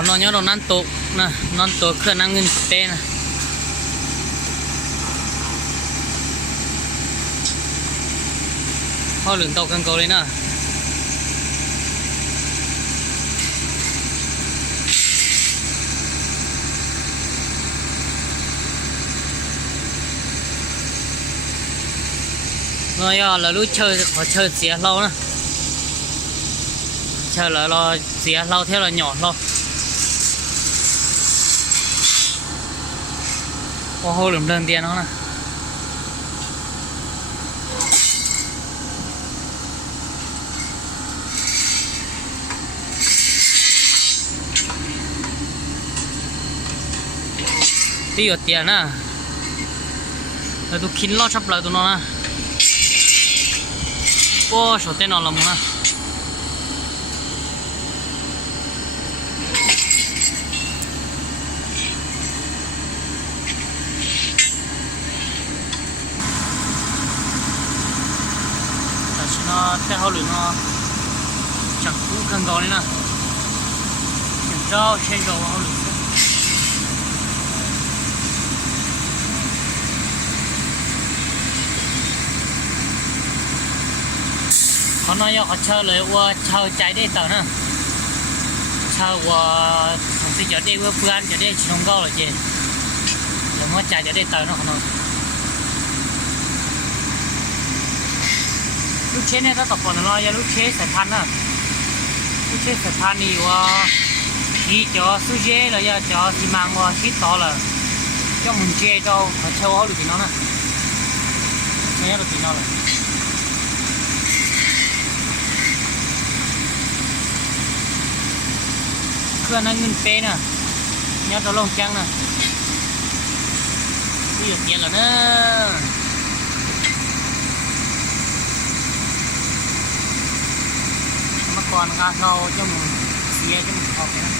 คนนอนย้อนนั่นโตนะนอนโตเครื่องนั่งเงินเป้นะพ่อหลึงโตกันโกเลยนะrồi là lúc chơi khó chơi xía lâu nữa chơi là lo xía lâu theo là nhỏ lâu ô hô lùm đơn tiền nó nè tí ở tiền nè rồi tôi kín lo sắp lại tụi nó nè ô số tên nó là mua nó theo hậu lửa nó chẳng cũng cần gò đấy nè kiểm tra trên gò hậu lửaเขาnói họ chơiเลยว่าchơi trái đây tao nè chơiว่าthằng tí giờ đây với phương giờ đây chỉ không gò là gì là mua trái giờ đây tao nó khôngลูกเชนเนี่ยถ้าตกผลน้อยลูกเชนสายพันธุ์นะลูกเชนสายพันธุ์นี่ว่าที่จอซูเจเลยจะจอสีมังว่าคิดต่อเลยเจ้ามุนเจเจ้าเขาเช่าเขาหรือที่น้องนะไม่ใช่หรือที่น้องเลยเครื่องนั้นเงินเป้น่ะเนี่ยตัวลงแจ้งน่ะที่หยดเย็นแล้วเนอะก่อนเราจะมึงเสียจะมึงออกไปนะ